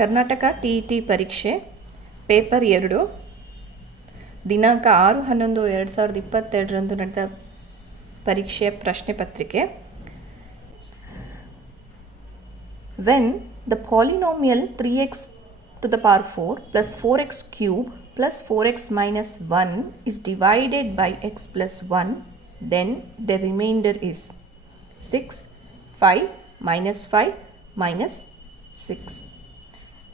Karnataka TET ಪರೀಕ್ಷೆ paper 2 ದಿನಾಂಕ 6/11/2022 ನಡೆದ ಪರೀಕ್ಷೆಯ ಪ್ರಶ್ನೆ ಪತ್ರಿಕೆ. When the polynomial 3x to the power 4 plus 4x cube plus 4x minus 1 is divided by x plus 1, then the remainder is 6, 5, minus 5, minus 6.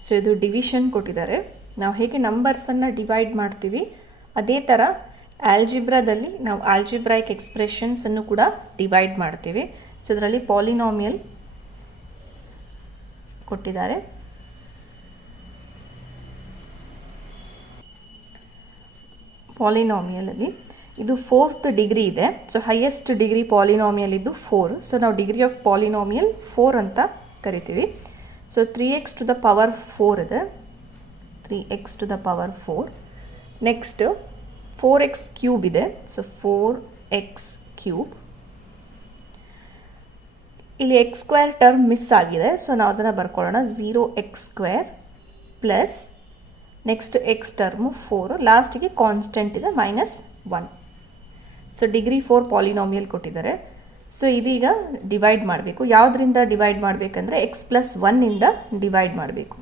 So ಇದು division ಕೊಟ್ಟಿದ್ದಾರೆ. ನಾವು ಹೇಗೆ ನಂಬರ್ಸನ್ನು ಡಿವೈಡ್ ಮಾಡ್ತೀವಿ ಅದೇ ಥರ ಆಲ್ಜಿಬ್ರಾದಲ್ಲಿ ನಾವು ಆಲ್ಜಿಬ್ರಾಯಿಕ್ ಎಕ್ಸ್ಪ್ರೆಷನ್ಸನ್ನು ಕೂಡ ಡಿವೈಡ್ ಮಾಡ್ತೀವಿ. ಸೊ ಇದರಲ್ಲಿ ಪಾಲಿನಾಮಿಯಲ್ ಕೊಟ್ಟಿದ್ದಾರೆ. ಪಾಲಿನಾಮಿಯಲಲ್ಲಿ ಇದು 4th ಡಿಗ್ರಿ ಇದೆ. ಸೊ ಹೈಯೆಸ್ಟ್ ಡಿಗ್ರಿ ಪಾಲಿನಾಮಿಯಲ್ ಇದ್ದು 4. ಸೊ ನಾವು ಡಿಗ್ರಿ ಆಫ್ ಪಾಲಿನಾಮಿಯಲ್ 4 ಅಂತ ಕರಿತೀವಿ. So 3x to the power 4 ಇದೆ. 3x to the power 4. Next 4x cube ಇದೆ. So 4x cube. ಇಲ್ಲಿ x ಸ್ಕ್ವೇರ್ ಟರ್ಮ್ ಮಿಸ್ ಆಗಿದೆ. ಸೊ ನಾವು ಅದನ್ನು ಬರ್ಕೊಳ್ಳೋಣ. 0x square plus next x term 4. ಲಾಸ್ಟಿಗೆ ಕಾನ್ಸ್ಟೆಂಟ್ ಇದೆ -1. ಸೊ ಡಿಗ್ರಿ 4 ಪಾಲಿನಾಮಿಯಲ್ ಕೊಟ್ಟಿದ್ದಾರೆ. ಸೊ ಇದೀಗ ಡಿವೈಡ್ ಮಾಡಬೇಕು. ಯಾವುದರಿಂದ ಡಿವೈಡ್ ಮಾಡಬೇಕಂದ್ರೆ x ಪ್ಲಸ್ 1ಇಂದ ಡಿವೈಡ್ ಮಾಡಬೇಕು.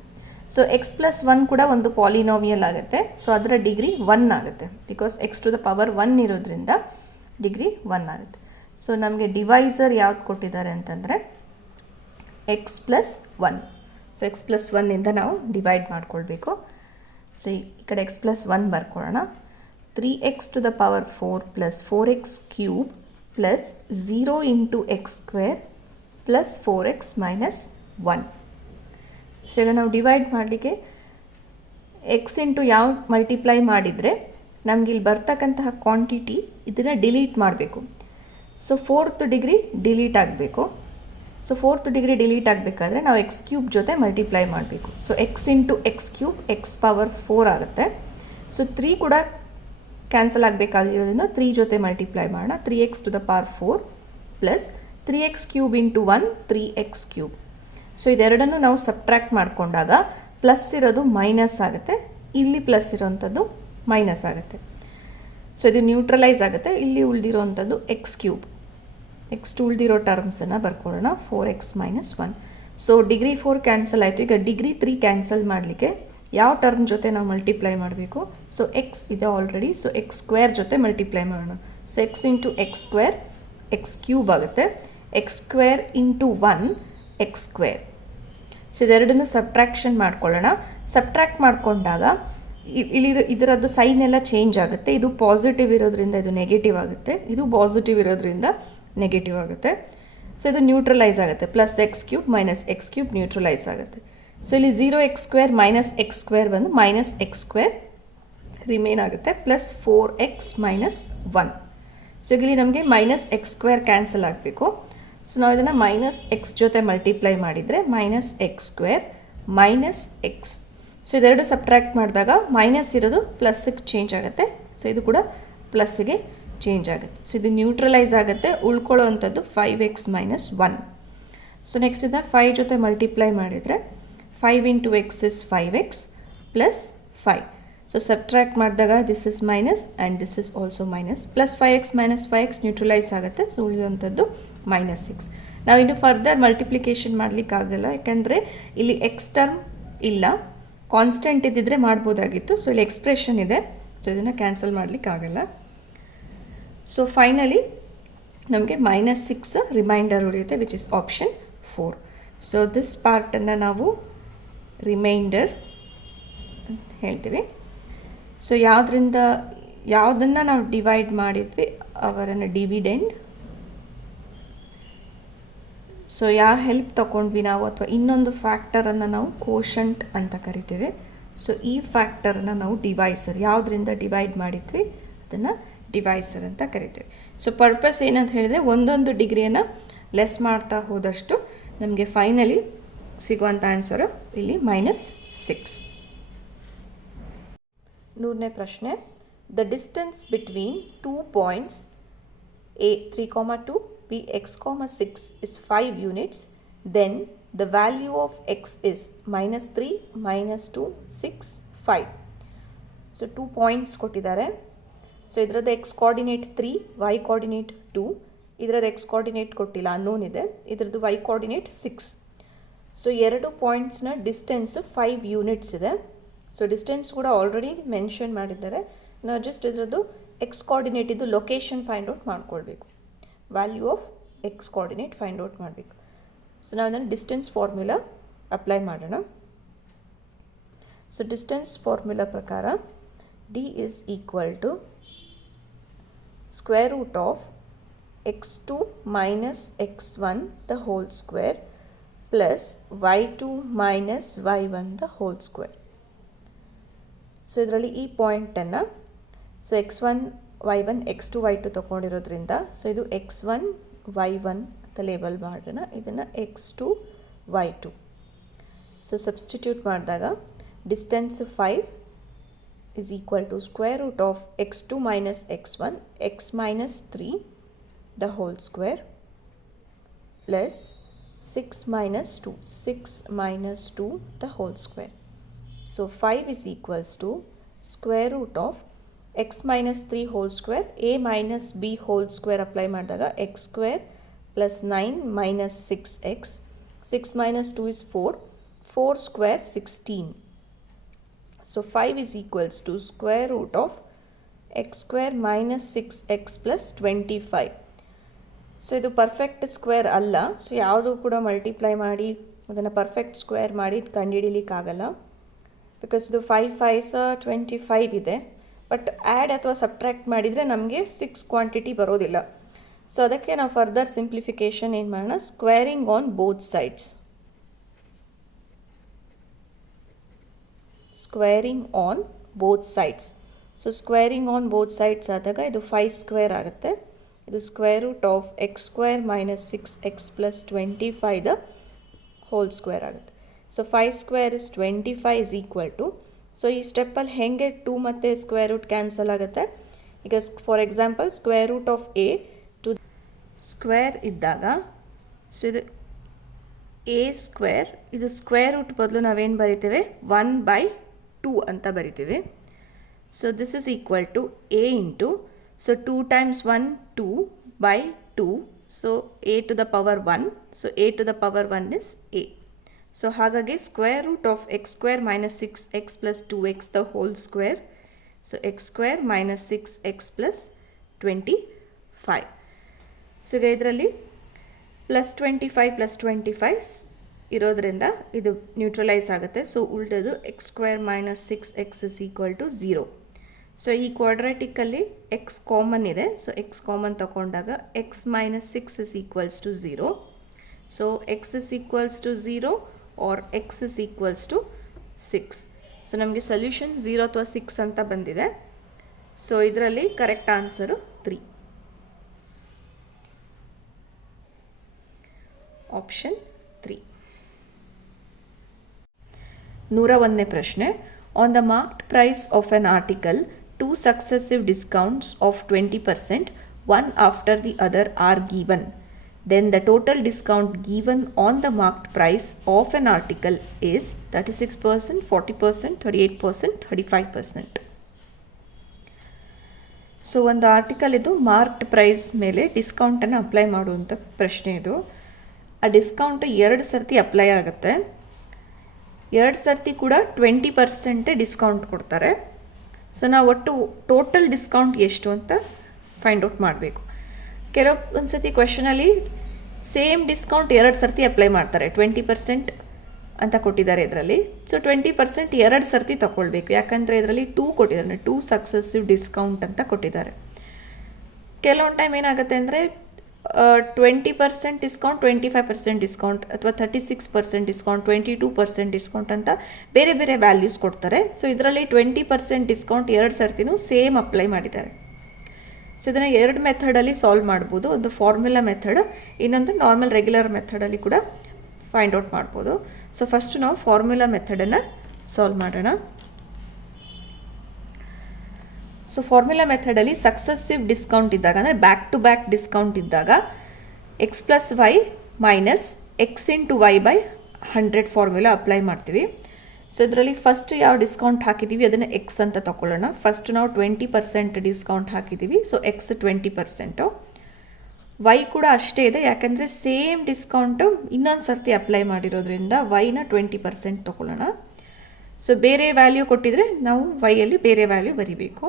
ಸೊ x ಪ್ಲಸ್ 1 ಕೂಡ ಒಂದು ಪಾಲಿನಾಮಿಯಲ್ ಆಗುತ್ತೆ. ಸೊ ಅದರ ಡಿಗ್ರಿ 1 ಆಗುತ್ತೆ. Because x to the power 1 ಇರೋದ್ರಿಂದ ಡಿಗ್ರಿ 1 ಆಗುತ್ತೆ. ಸೊ ನಮಗೆ ಡಿವೈಸರ್ ಯಾವ್ದು ಕೊಟ್ಟಿದ್ದಾರೆ ಅಂತಂದರೆ x plus 1. So x plus 1ಇಂದ ನಾವು ಡಿವೈಡ್ ಮಾಡ್ಕೊಳ್ಬೇಕು. ಸೊ ಈ ಕಡೆ x ಪ್ಲಸ್ 1 ಬರ್ಕೊಳ್ಳೋಣ. 3x to the power 4 plus 4x cube plus 0 into x square plus 4x minus 1. So ಈಗ ನಾವು ಡಿವೈಡ್ ಮಾಡಲಿಕ್ಕೆ ಎಕ್ಸ್ ಇಂಟು ಯಾವ ಮಲ್ಟಿಪ್ಲೈ ಮಾಡಿದರೆ ನಮ್ಗೆ ಇಲ್ಲಿ ಬರ್ತಕ್ಕಂತಹ ಕ್ವಾಂಟಿಟಿ ಇದನ್ನು ಡಿಲೀಟ್ ಮಾಡಬೇಕು. ಸೊ 4th ಡಿಗ್ರಿ ಡಿಲೀಟ್ ಆಗಬೇಕು. ಸೊ 4th ಡಿಗ್ರಿ ಡಿಲೀಟ್ ಆಗಬೇಕಾದ್ರೆ ನಾವು ಎಕ್ಸ್ ಕ್ಯೂಬ್ ಜೊತೆ ಮಲ್ಟಿಪ್ಲೈ ಮಾಡಬೇಕು. So x into X cube X power 4 ಆಗುತ್ತೆ. ಸೊ 3 ಕೂಡ ಕ್ಯಾನ್ಸಲ್ ಆಗಬೇಕಾಗಿರೋದ್ರಿಂದ 3 ಜೊತೆ ಮಲ್ಟಿಪ್ಲೈ ಮಾಡೋಣ. 3x to the power 4 plus 3x cube into 1 3x cube. So ಇದೆರಡನ್ನು ನಾವು ಸಬ್ಟ್ರ್ಯಾಕ್ಟ್ ಮಾಡಿಕೊಂಡಾಗ ಪ್ಲಸ್ ಇರೋದು ಮೈನಸ್ ಆಗುತ್ತೆ, ಇಲ್ಲಿ ಪ್ಲಸ್ ಇರೋವಂಥದ್ದು ಮೈನಸ್ ಆಗುತ್ತೆ. ಸೊ ಇದು ನ್ಯೂಟ್ರಲೈಸ್ ಆಗುತ್ತೆ. ಇಲ್ಲಿ ಉಳಿದಿರೋವಂಥದ್ದು ಎಕ್ಸ್ ಕ್ಯೂಬ್. ನೆಕ್ಸ್ಟ್ ಉಳಿದಿರೋ ಟರ್ಮ್ಸನ್ನು ಬರ್ಕೊಳ್ಳೋಣ. 4x minus 1. So degree 4 cancel ಆಯಿತು. ಈಗ ಡಿಗ್ರಿ 3 ಕ್ಯಾನ್ಸಲ್ ಮಾಡಲಿಕ್ಕೆ ಯಾವ ಟರ್ಮ್ ಜೊತೆ ನಾವು ಮಲ್ಟಿಪ್ಲೈ ಮಾಡಬೇಕು? ಸೊ ಎಕ್ಸ್ ಇದೆ ಆಲ್ರೆಡಿ. ಸೊ ಎಕ್ಸ್ ಸ್ಕ್ವೇರ್ ಜೊತೆ ಮಲ್ಟಿಪ್ಲೈ ಮಾಡೋಣ. So x into x square x cube ಆಗುತ್ತೆ. X square into 1 x square. So ಇದೆರಡನ್ನು ಸಬ್ಟ್ರಾಕ್ಷನ್ ಮಾಡ್ಕೊಳ್ಳೋಣ. ಸಬ್ಟ್ರ್ಯಾಕ್ಟ್ ಮಾಡಿಕೊಂಡಾಗ ಇಲ್ಲಿ ಇದರದ್ದು ಸೈನ್ ಎಲ್ಲ ಚೇಂಜ್ ಆಗುತ್ತೆ. ಇದು ಪಾಸಿಟಿವ್ ಇರೋದ್ರಿಂದ ಇದು ನೆಗೆಟಿವ್ ಆಗುತ್ತೆ, ಇದು ಪಾಸಿಟಿವ್ ಇರೋದ್ರಿಂದ ನೆಗೆಟಿವ್ ಆಗುತ್ತೆ. ಸೊ ಇದು ನ್ಯೂಟ್ರಲೈಸ್ ಆಗುತ್ತೆ. Plus X cube minus X cube neutralise ಆಗುತ್ತೆ. ಸೊ ಇಲ್ಲಿ 0x square minus X square ಬಂದು ಮೈನಸ್ ಎಕ್ಸ್ ಸ್ಕ್ವೇರ್ ರಿಮೇನ್ ಆಗುತ್ತೆ ಪ್ಲಸ್ 4x ಮೈನಸ್ 1. ಸೊ ಇಲ್ಲಿ ನಮಗೆ ಮೈನಸ್ ಎಕ್ಸ್ ಸ್ಕ್ವೇರ್ ಕ್ಯಾನ್ಸಲ್ ಆಗಬೇಕು. ಸೊ ನಾವು ಇದನ್ನು ಮೈನಸ್ ಎಕ್ಸ್ ಜೊತೆ ಮಲ್ಟಿಪ್ಲೈ ಮಾಡಿದರೆ minus X square minus X. So ಇದೆರಡು ಸಬ್ಟ್ರ್ಯಾಕ್ಟ್ ಮಾಡಿದಾಗ ಮೈನಸ್ ಇರೋದು ಪ್ಲಸ್ಸಿಗೆ ಚೇಂಜ್ ಆಗುತ್ತೆ. ಸೊ ಇದು ಕೂಡ ಪ್ಲಸ್ಸಿಗೆ ಚೇಂಜ್ ಆಗುತ್ತೆ. ಸೊ ಇದು ನ್ಯೂಟ್ರಲೈಸ್ ಆಗುತ್ತೆ. ಉಳ್ಕೊಳ್ಳೋ ಅಂಥದ್ದು 5x ಮೈನಸ್ 1. ಸೊ ನೆಕ್ಸ್ಟ್ ಇದನ್ನು 5 ಜೊತೆ ಮಲ್ಟಿಪ್ಲೈ ಮಾಡಿದರೆ 5 into x is 5x plus 5. So subtract ಮಾಡಿದಾಗ this is minus and this is also minus. Plus 5x minus 5x neutralise ಆಗುತ್ತೆ. ಸೊ ಉಳಿಯುವಂಥದ್ದು -6. ನಾವು ಇನ್ನು ಫರ್ದರ್ ಮಲ್ಟಿಪ್ಲಿಕೇಶನ್ ಮಾಡಲಿಕ್ಕಾಗಲ್ಲ, ಯಾಕೆಂದರೆ ಇಲ್ಲಿ ಎಕ್ಸ್ ಟರ್ಮ್ ಇಲ್ಲ. ಕಾನ್ಸ್ಟೆಂಟ್ ಇದ್ದಿದ್ರೆ ಮಾಡ್ಬೋದಾಗಿತ್ತು. ಸೊ ಇಲ್ಲಿ ಎಕ್ಸ್ಪ್ರೆಷನ್ ಇದೆ. ಸೊ ಇದನ್ನು ಕ್ಯಾನ್ಸಲ್ ಮಾಡಲಿಕ್ಕಾಗಲ್ಲ. ಸೊ ಫೈನಲಿ ನಮಗೆ -6 ರಿಮೈಂಡರ್ ಉಳಿಯುತ್ತೆ, which is option 4. So this ಪಾರ್ಟನ್ನು ನಾವು ರಿಮೈಂಡರ್ ಅಂತ ಹೇಳ್ತೀವಿ. ಸೊ ಯಾವುದನ್ನು ನಾವು ಡಿವೈಡ್ ಮಾಡಿದ್ವಿ ಅವರನ್ನು ಡಿವಿಡೆಂಡ್. ಸೊ ಯಾವ ಹೆಲ್ಪ್ ತಗೊಂಡ್ವಿ ನಾವು, ಅಥವಾ ಇನ್ನೊಂದು ಫ್ಯಾಕ್ಟರನ್ನು ನಾವು ಕೋಶಂಟ್ ಅಂತ ಕರಿತೀವಿ. ಸೊ ಈ ಫ್ಯಾಕ್ಟರನ್ನು ನಾವು ಡಿವೈಸರ್, ಯಾವುದರಿಂದ ಡಿವೈಡ್ ಮಾಡಿದ್ವಿ ಅದನ್ನು ಡಿವೈಸರ್ ಅಂತ ಕರಿತೀವಿ. ಸೊ ಪರ್ಪಸ್ ಏನಂತ ಹೇಳಿದರೆ ಒಂದೊಂದು ಡಿಗ್ರಿಯನ್ನು ಲೆಸ್ ಮಾಡ್ತಾ ಹೋದಷ್ಟು ನಮಗೆ ಫೈನಲಿ ಸಿಗುವಂಥ ಆನ್ಸರು ಇಲ್ಲಿ -6. 100ನೇ ಪ್ರಶ್ನೆ. The distance between 2 points A 3, 2 B x, 6 is 5 units. Then the value of x is -3, -2, 6, 5. So 2 points ಕೊಟ್ಟಿದ್ದಾರೆ. ಸೊ ಇದರದ್ದು x ಕೋಆರ್ಡಿನೇಟ್ 3, y ಕೋಆರ್ಡಿನೇಟ್ 2, ಇದರದ್ದು x ಕೋಆರ್ಡಿನೇಟ್ ಕೊಟ್ಟಿಲ್ಲ, ಅನ್ನೋನ್ ಇದೆ. ಇದರದ್ದು y ಕೋಆರ್ಡಿನೇಟ್ 6. ಸೊ ಎರಡು ಪಾಯಿಂಟ್ಸ್ನ ಡಿಸ್ಟೆನ್ಸ್ 5 ಯೂನಿಟ್ಸ್ ಇದೆ. ಸೊ ಡಿಸ್ಟೆನ್ಸ್ ಕೂಡ ಆಲ್ರೆಡಿ ಮೆನ್ಷನ್ ಮಾಡಿದ್ದಾರೆ. ನಾವು ಜಸ್ಟ್ ಇದರದ್ದು ಎಕ್ಸ್ ಕೋಆರ್ಡಿನೇಟ್ ಇದು ಲೊಕೇಶನ್ ಫೈಂಡ್ ಔಟ್ ಮಾಡ್ಕೊಳ್ಬೇಕು. Value of x coordinate find out ಮಾಡಬೇಕು. ಸೊ ನಾವು ಇದನ್ನು ಡಿಸ್ಟೆನ್ಸ್ ಫಾರ್ಮುಲಾ ಅಪ್ಲೈ ಮಾಡೋಣ. ಸೊ ಡಿಸ್ಟೆನ್ಸ್ ಫಾರ್ಮುಲಾ ಪ್ರಕಾರ d is equal to square root of x2 minus x1 the whole square plus y2 minus y1 the whole square. So ಇದರಲ್ಲಿ ಈ ಪಾಯಿಂಟನ್ನು so x1 y1 x2 y2 ತೊಗೊಂಡಿರೋದ್ರಿಂದ so ಇದು x1 y1 ಅಂತ label ಮಾಡೋಣ. ಇದನ್ನು x2 y2. So substitute ಮಾಡಿದಾಗ distance 5 is equal to square root of x2 minus x1 x minus 3 the whole square plus 6 minus 2 6 minus 2 the whole square. So 5 is equals to square root of x minus 3 whole square a minus b whole square apply ಮಾಡಿದಾಗ x square plus 9 minus 6x. 6 minus 2 is 4. 4 square 16. So 5 is equals to square root of x square minus 6x plus 25. So ಇದು perfect square ಅಲ್ಲ. So ಯಾವುದು ಕೂಡ multiply ಮಾಡಿ ಅದನ್ನು perfect square ಮಾಡಿ ಕಂಡುಹಿಡಿಲಿಕ್ಕಾಗಲ್ಲ. Because ಇದು 5 5s 25 ಇದೆ. ಬಟ್ ಆ್ಯಡ್ ಅಥವಾ ಸಬ್ಟ್ರ್ಯಾಕ್ಟ್ ಮಾಡಿದರೆ ನಮಗೆ 6 ಕ್ವಾಂಟಿಟಿ ಬರೋದಿಲ್ಲ. ಸೊ ಅದಕ್ಕೆ ನಾವು ಫರ್ದರ್ ಸಿಂಪ್ಲಿಫಿಕೇಷನ್ ಏನು ಮಾಡೋಣ, squaring on both sides. Squaring on both sides. So squaring on both sides ಆದಾಗ ಇದು 5 ಸ್ಕ್ವೇರ್ ಆಗುತ್ತೆ. ಇದು square root of x square minus 6x plus 25 the whole square ಆಗುತ್ತೆ. So 5 square is 25 is equal to, so ಈ ಸ್ಟೆಪ್ಪಲ್ಲಿ ಹೇಗೆ 2 ಮತ್ತು square root cancel ಆಗುತ್ತೆ. ಈಗ for example square root of a to square ಇದ್ದಾಗ ಸೊ ಇದು ಎ ಸ್ಕ್ವೇರ್, ಇದು ಸ್ಕ್ವೇರ್ ರೂಟ್ ಬದಲು ನಾವೇನು ಬರಿತೇವೆ 1/2 ಅಂತ ಬರಿತೀವಿ. So this is equal to a into, so 2 times 1 2 by 2, so a to the power 1, so a to the power 1 is a. So ಹಾಗಾಗಿ square root of x square minus 6x plus 2x the whole square, so x square minus 6x plus 25. So ಈಗ ಇದರಲ್ಲಿ plus 25 ಇರೋದ್ರಿಂದ ಇದು neutralise ಆಗುತ್ತೆ. So ಉಲ್ಟದು x square minus 6x is equal to 0. So ಈ ಕ್ವಾಡ್ರಾಟಿಕಲ್ಲಿ x common ಇದೆ. So x common ತಗೊಂಡಾಗ x minus 6 is equals to 0. So x is equals to 0 or x is equals to 6. So ನಮಗೆ solution 0 ಅಥವಾ 6 ಅಂತ ಬಂದಿದೆ. So ಇದರಲ್ಲಿ correct answer 3. Option 3. 101ನೇ ಪ್ರಶ್ನೆ. On the marked price of an article 2 successive discounts of 20%, one after the other are given. Then the total discount given on the marked price of an article is 36%, 40%, 38%, 35%. So ಒಂದು article ಇದು marked price ಮೇಲೆ ಡಿಸ್ಕೌಂಟನ್ನು apply ಮಾಡುವಂಥ ಪ್ರಶ್ನೆ ಇದು. ಆ discount 2 ಸರ್ತಿ apply ಆಗುತ್ತೆ. 2 ಸರ್ತಿ ಕೂಡ 20% ಡಿಸ್ಕೌಂಟ್ ಕೊಡ್ತಾರೆ. ಸೊ ನಾವು ಒಟ್ಟು ಟೋಟಲ್ ಡಿಸ್ಕೌಂಟ್ ಎಷ್ಟು ಅಂತ ಫೈಂಡ್ ಔಟ್ ಮಾಡಬೇಕು. ಕೆಲವೊಂದು ಸತಿ ಕ್ವೆಶನಲ್ಲಿ ಸೇಮ್ ಡಿಸ್ಕೌಂಟ್ 2 ಸರ್ತಿ ಅಪ್ಲೈ ಮಾಡ್ತಾರೆ. 20% ಅಂತ ಕೊಟ್ಟಿದ್ದಾರೆ ಇದರಲ್ಲಿ. ಸೊ 20% 2 ಸರ್ತಿ ತಗೊಳ್ಬೇಕು. ಯಾಕಂದರೆ ಇದರಲ್ಲಿ 2 ಕೊಟ್ಟಿದ್ದಾರೆ, 2 ಸಕ್ಸೆಸಿವ್ ಡಿಸ್ಕೌಂಟ್ ಅಂತ ಕೊಟ್ಟಿದ್ದಾರೆ. ಕೆಲವೊಂದು ಟೈಮ್ ಏನಾಗುತ್ತೆ ಅಂದರೆ 20% ಡಿಸ್ಕೌಂಟ್, 25% ಡಿಸ್ಕೌಂಟ್ ಅಥವಾ 36% ಡಿಸ್ಕೌಂಟ್, 22% ಡಿಸ್ಕೌಂಟ್ ಅಂತ ಬೇರೆ ಬೇರೆ ವ್ಯಾಲ್ಯೂಸ್ ಕೊಡ್ತಾರೆ. ಸೊ ಇದರಲ್ಲಿ 20% ಡಿಸ್ಕೌಂಟ್ 2 ಸರ್ತಿನೂ ಸೇಮ್ ಅಪ್ಲೈ ಮಾಡಿದ್ದಾರೆ. ಸೊ ಇದನ್ನು 2 ಮೆಥಡಲ್ಲಿ ಸಾಲ್ವ್ ಮಾಡ್ಬೋದು. ಒಂದು ಫಾರ್ಮುಲಾ ಮೆಥಡ್, ಇನ್ನೊಂದು ನಾರ್ಮಲ್ ರೆಗ್ಯುಲರ್ ಮೆಥಡಲ್ಲಿ ಕೂಡ ಫೈಂಡ್ ಔಟ್ ಮಾಡ್ಬೋದು. ಸೊ ಫಸ್ಟು ನಾವು ಫಾರ್ಮುಲಾ ಮೆಥಡನ್ನು ಸಾಲ್ವ್ ಮಾಡೋಣ. ಸೊ ಫಾರ್ಮುಲಾ ಮೆಥಡಲ್ಲಿ ಸಕ್ಸೆಸಿವ್ ಡಿಸ್ಕೌಂಟ್ ಇದ್ದಾಗ ಅಂದರೆ ಬ್ಯಾಕ್ ಟು ಬ್ಯಾಕ್ ಡಿಸ್ಕೌಂಟ್ ಇದ್ದಾಗ x plus y minus x into y by 100 formula apply ಮಾಡ್ತೀವಿ. ಸೊ ಇದರಲ್ಲಿ ಫಸ್ಟ್ ಯಾವ ಡಿಸ್ಕೌಂಟ್ ಹಾಕಿದ್ದೀವಿ ಅದನ್ನು ಎಕ್ಸ್ ಅಂತ ತಗೊಳ್ಳೋಣ. ಫಸ್ಟ್ ನಾವು 20% ಡಿಸ್ಕೌಂಟ್ ಹಾಕಿದ್ದೀವಿ, ಸೊ ಎಕ್ಸ್ 20%. ವೈ ಕೂಡ ಅಷ್ಟೇ ಇದೆ, ಯಾಕಂದರೆ ಸೇಮ್ ಡಿಸ್ಕೌಂಟು ಇನ್ನೊಂದು ಸರ್ತಿ ಅಪ್ಲೈ ಮಾಡಿರೋದ್ರಿಂದ ವೈನ 20% ತೊಗೊಳ್ಳೋಣ. ಸೊ ಬೇರೆ ವ್ಯಾಲ್ಯೂ ಕೊಟ್ಟಿದ್ರೆ ನಾವು ವೈಯಲ್ಲಿ ಬೇರೆ ವ್ಯಾಲ್ಯೂ ಬರಿಬೇಕು.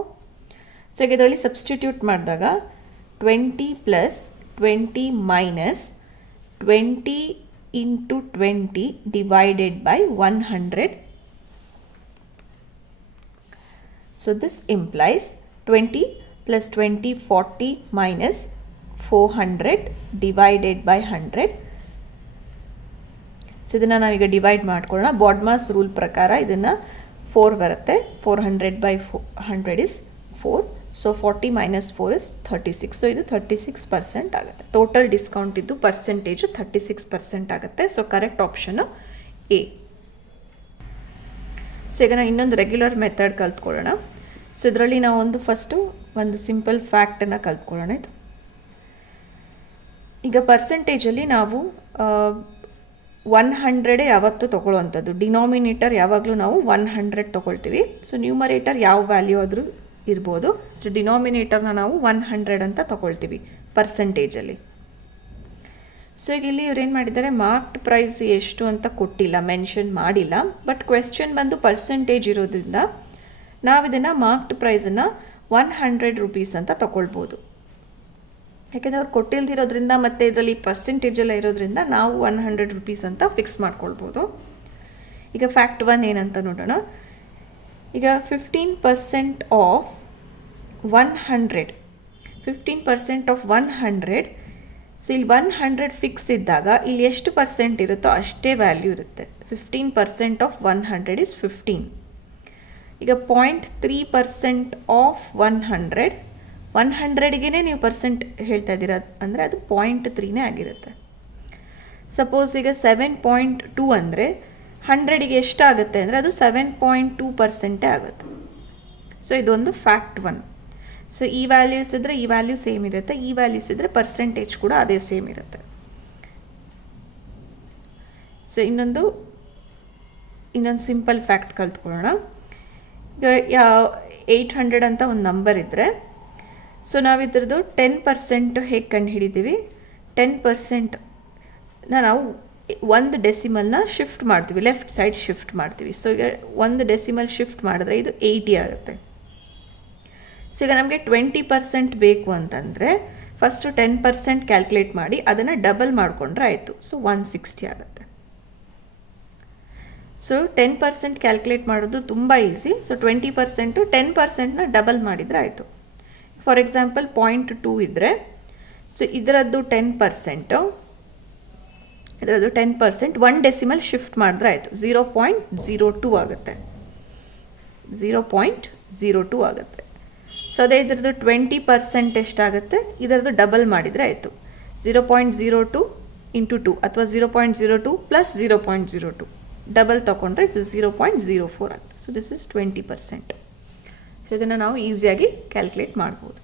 ಸೊ ಈಗ ಇದರಲ್ಲಿ ಸಬ್ಸ್ಟಿಟ್ಯೂಟ್ ಮಾಡಿದಾಗ 20 + 20 - 20 × 20 divided by 100. So this implies 20 + 20 40 - 400 divided by 100. So ಇದನ್ನು ನಾವೀಗ ಡಿವೈಡ್ ಮಾಡ್ಕೊಳ್ಳೋಣ. ಬಾಡ್ಮಾಸ್ ರೂಲ್ ಪ್ರಕಾರ ಇದನ್ನು 4 ಬರುತ್ತೆ. 400/100 is 4. So 40 - 4 is 36. ಸೊ ಇದು 36% ಆಗುತ್ತೆ. ಟೋಟಲ್ ಡಿಸ್ಕೌಂಟ್ ಇದ್ದು ಪರ್ಸೆಂಟೇಜು 36% ಆಗುತ್ತೆ. So correct option A. So ಈಗ ನಾವು ಇನ್ನೊಂದು ರೆಗ್ಯುಲರ್ ಮೆಥಡ್ ಕಲ್ತ್ಕೊಳ್ಳೋಣ. ಸೊ ಇದರಲ್ಲಿ ನಾವು ಫಸ್ಟು ಒಂದು ಸಿಂಪಲ್ ಫ್ಯಾಕ್ಟನ್ನು ಕಲ್ತ್ಕೊಳ್ಳೋಣ. ಇದು ಈಗ ಪರ್ಸೆಂಟೇಜಲ್ಲಿ ನಾವು 100 ಯಾವತ್ತೂ ತೊಗೊಳ್ಳೋವಂಥದ್ದು. ಡಿನಾಮಿನೇಟರ್ ಯಾವಾಗಲೂ ನಾವು 100 ತೊಗೊಳ್ತೀವಿ. ಸೊ ನ್ಯೂಮರೇಟರ್ ಯಾವ ವ್ಯಾಲ್ಯೂ ಆದರೂ ಇರ್ಬೋದು. ಸೊ ಡಿನಾಮಿನೇಟರ್ನ ನಾವು 100 ಅಂತ ತೊಗೊಳ್ತೀವಿ ಪರ್ಸೆಂಟೇಜಲ್ಲಿ. ಸೊ ಈಗ ಇಲ್ಲಿ ಇವ್ರು ಏನು ಮಾಡಿದ್ದಾರೆ, ಮಾರ್ಕ್ಡ್ ಪ್ರೈಸ್ ಎಷ್ಟು ಅಂತ ಕೊಟ್ಟಿಲ್ಲ, ಮೆನ್ಷನ್ ಮಾಡಿಲ್ಲ. ಬಟ್ ಕ್ವೆಶ್ಚನ್ ಬಂದು ಪರ್ಸೆಂಟೇಜ್ ಇರೋದ್ರಿಂದ ನಾವು ಇದನ್ನು ಮಾರ್ಕ್ಡ್ ಪ್ರೈಸನ್ನು 100 ರೂಪೀಸ್ ಅಂತ ತೊಗೊಳ್ಬೋದು. ಯಾಕೆಂದರೆ ಅವ್ರು ಕೊಟ್ಟಿಲ್ದಿರೋದ್ರಿಂದ ಮತ್ತು ಇದರಲ್ಲಿ ಪರ್ಸೆಂಟೇಜೆಲ್ಲ ಇರೋದ್ರಿಂದ ನಾವು 100 ರೂಪೀಸ್ ಅಂತ ಫಿಕ್ಸ್ ಮಾಡ್ಕೊಳ್ಬೋದು. ಈಗ ಫ್ಯಾಕ್ಟ್ 1 ಏನಂತ ನೋಡೋಣ. ಈಗ 15% ಆಫ್ 100, 15% ಆಫ್ 100. ಸೊ ಇಲ್ಲಿ 100 ಫಿಕ್ಸ್ ಇದ್ದಾಗ ಇಲ್ಲಿ ಎಷ್ಟು ಪರ್ಸೆಂಟ್ ಇರುತ್ತೋ ಅಷ್ಟೇ ವ್ಯಾಲ್ಯೂ ಇರುತ್ತೆ. 15% ಆಫ್ 100 is 15. ಈಗ 0.3% ಆಫ್ 100, 100ಗೆ ನೀವು ಪರ್ಸೆಂಟ್ ಹೇಳ್ತಾ ಇದ್ದೀರಾ ಅಂದರೆ ಅದು 0.3 ಆಗಿರುತ್ತೆ. ಸಪೋಸ್ ಈಗ 7.2 ಅಂದರೆ 100ಗೆ ಎಷ್ಟಾಗುತ್ತೆ ಅಂದರೆ ಅದು 7.2% ಆಗುತ್ತೆ. ಸೊ ಇದೊಂದು ಫ್ಯಾಕ್ಟ್ 1. ಸೊ ಈ ವ್ಯಾಲ್ಯೂಸ್ ಇದ್ದರೆ ಈ ವ್ಯಾಲ್ಯೂ ಸೇಮ್ ಇರುತ್ತೆ, ಈ ವ್ಯಾಲ್ಯೂಸ್ ಇದ್ದರೆ ಪರ್ಸೆಂಟೇಜ್ ಕೂಡ ಅದೇ ಸೇಮ್ ಇರುತ್ತೆ. ಸೊ ಇನ್ನೊಂದು ಸಿಂಪಲ್ ಫ್ಯಾಕ್ಟ್ ಕಲ್ತ್ಕೊಳ್ಳೋಣ. ಈಗ 800 ಅಂತ ಒಂದು ನಂಬರ್ ಇದ್ದರೆ, ಸೊ ನಾವು ಇದ್ರದ್ದು 10% ಹೇಗೆ ಕಂಡು ಹಿಡಿತೀವಿ. 10% ನಾವು ಒಂದು ಡೆಸಿಮಲ್ನ ಶಿಫ್ಟ್ ಮಾಡ್ತೀವಿ, ಲೆಫ್ಟ್ ಸೈಡ್ ಶಿಫ್ಟ್ ಮಾಡ್ತೀವಿ. ಸೊ ಈಗ ಒಂದು ಡೆಸಿಮಲ್ ಶಿಫ್ಟ್ ಮಾಡಿದ್ರೆ ಇದು 80 ಆಗುತ್ತೆ. ಸೊ ಈಗ ನಮಗೆ 20% ಬೇಕು ಅಂತಂದರೆ ಫಸ್ಟು 10% ಕ್ಯಾಲ್ಕುಲೇಟ್ ಮಾಡಿ ಅದನ್ನು ಡಬಲ್ ಮಾಡಿಕೊಂಡ್ರೆ ಆಯಿತು. ಸೊ 160 ಆಗುತ್ತೆ. ಸೊ 10% ಕ್ಯಾಲ್ಕುಲೇಟ್ ಮಾಡೋದು ತುಂಬ ಈಸಿ. ಸೊ 20% 10%ನ ಡಬಲ್ ಮಾಡಿದರೆ ಆಯಿತು. ಫಾರ್ ಎಕ್ಸಾಂಪಲ್ 0.2 ಇದ್ದರೆ, ಸೊ ಇದರದ್ದು 10%, 1 ಡೆಸಿಮಲ್ ಶಿಫ್ಟ್ ಮಾಡಿದ್ರೆ ಆಯಿತು. 0.02 ಆಗುತ್ತೆ. 0.02 ಆಗುತ್ತೆ. ಸೊ ಅದೇ ಇದರದ್ದು 20% ಎಷ್ಟಾಗುತ್ತೆ, ಇದರದ್ದು ಡಬಲ್ ಮಾಡಿದರೆ ಆಯಿತು. 0.02 × 2 ಅಥವಾ 0.02 + 0.02 ಡಬಲ್ ತೊಗೊಂಡ್ರೆ ಇದು 0.04 ಆಗ್ತದೆ. So this is 20%. ಸೊ ಇದನ್ನು ನಾವು ಈಸಿಯಾಗಿ ಕ್ಯಾಲ್ಕುಲೇಟ್ ಮಾಡ್ಬೋದು.